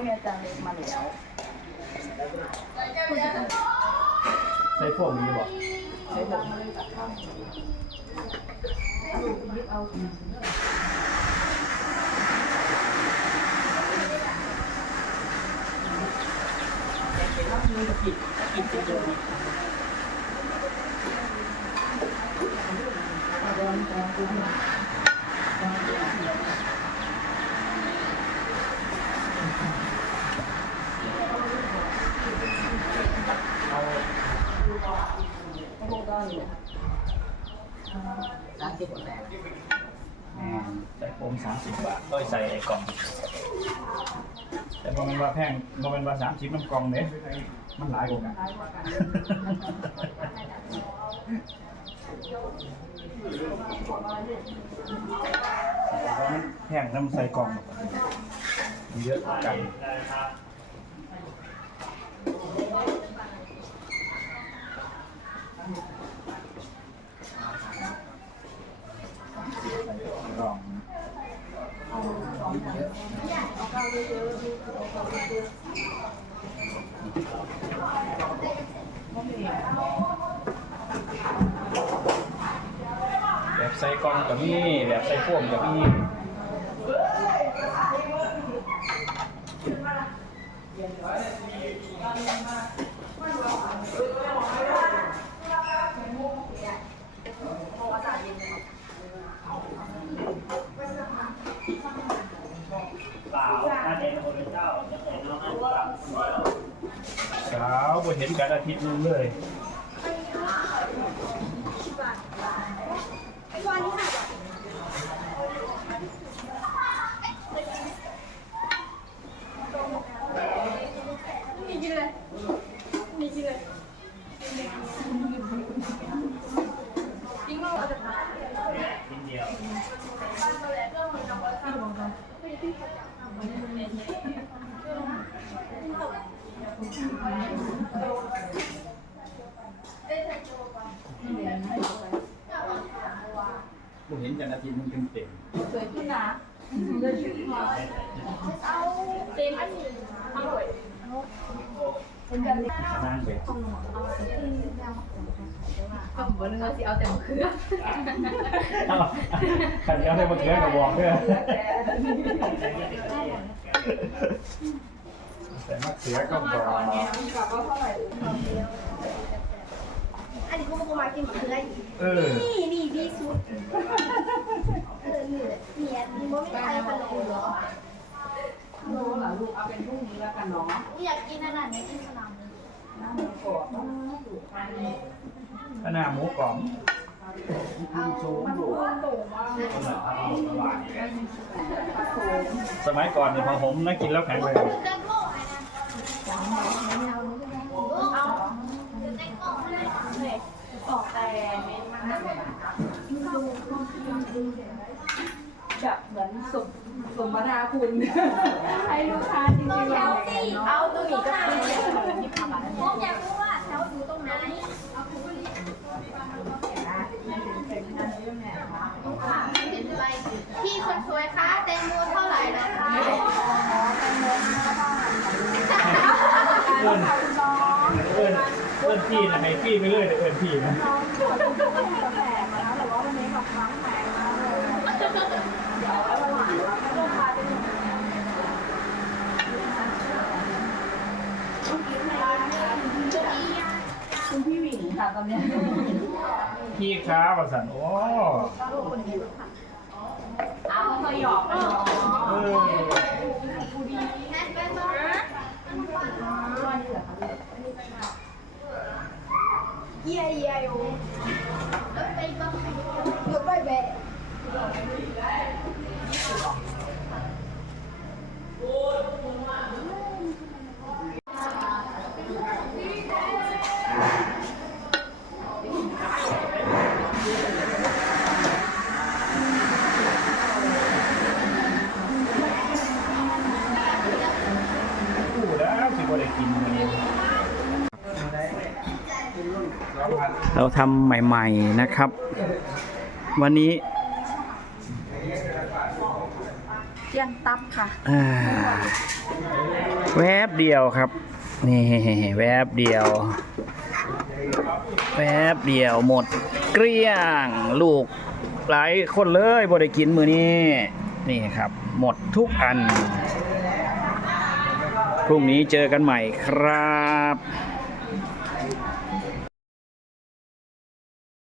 ยอาจารย์เล็กมาแล้วใส่พวกนี้บอกใช้แบบมาเลยตัดข้าวเอาร้านที่ผมแร กแม่นใส่ผมสามสิบบาทก็ใส่ไอ้กล่อง แต่พอมันว่าแพงพอมันว่าสามสิบน้ำกล่องเนี่ยมันหลายกว่ากันเพราะมันแพงน้ำใส่กล่องมันเยอะกว่ากัน ลอง แบบใส่กล่องกับนี่แบบใส่พ่วงกับนี่เปล่าถ้าเด็กคนเป็นเจ้าจะเป็นน้องให้กลับคนเดียว เช้าบ่เห็นกันอาทิตย์หนึงเลย มีกิน เลยมีกินเลยจริงเหรอจะทีเดียวบ่เห็นกันอาทิตย์หนึงเต็มสวยขึ้นนะเลยชื่อมาเอาเต็มอันนี้อร่อยเป็นแบบนี้ๆนั่งไปก็เหมือนเราสิเอาแต่มะเขือเอ้าขันเอาได้มาเทือกับบอกด้วยแต่มาเทือก็บอก อันนี้พวกกูมากินหมดเลยเออ นี่นี่พี่สุดเออนี่แหละเนี่ยนี่บ่ไม่ใครขนมหรอรู้เหรอลูกเอาเป็นพรุ่งนี้แล้วกันเนาะกูอยากกินอันนั้นเนี่ยกินขนมเลยน้ำหมูกรอบขนาดหมูกรอบมันโตมากสมัยก่อนเนี่ยพอผมน่ากินแล้วแข็งแรงเด็กโง่ไงนะเอาเด็กโง่ไม่ได้เลย ออก แต่เม็ดมันแบบเหมือนสมสมนาคุณ ให้ลูกค้าจริงตัวๆแถเราวสิเอาตัวนี้ก็เป็นพวกอยากรู้ว่าแถวอยู่ตรงไหนเป็นไรพี่คนสวยคะแตงโมเท่าไหร่นะคะเอิ้นเอิ้นเอิ้นพี่นะให้พี่ไปเรื่อยแต่เอิ้นพี่นะ คุณพี่หวิงค่ะตอนนี้พี่ค้าประสันโอ้เอาเขาหยอกเลยเออแม่เป็นบ้าเยี่ยเยี่ยอยู่รถไปบ้างรถไปแบะ เราทำใหม่ ๆนะครับ วันนี้เที่ยงตับค่ะแวบเดียวครับ นี่แวบเดียว แวบเดียวหมดเกลี้ยง ลูกหลายคนเลยบริกินมือนี้ นี่ครับ หมดทุกอัน พรุ่งนี้เจอกันใหม่ครับ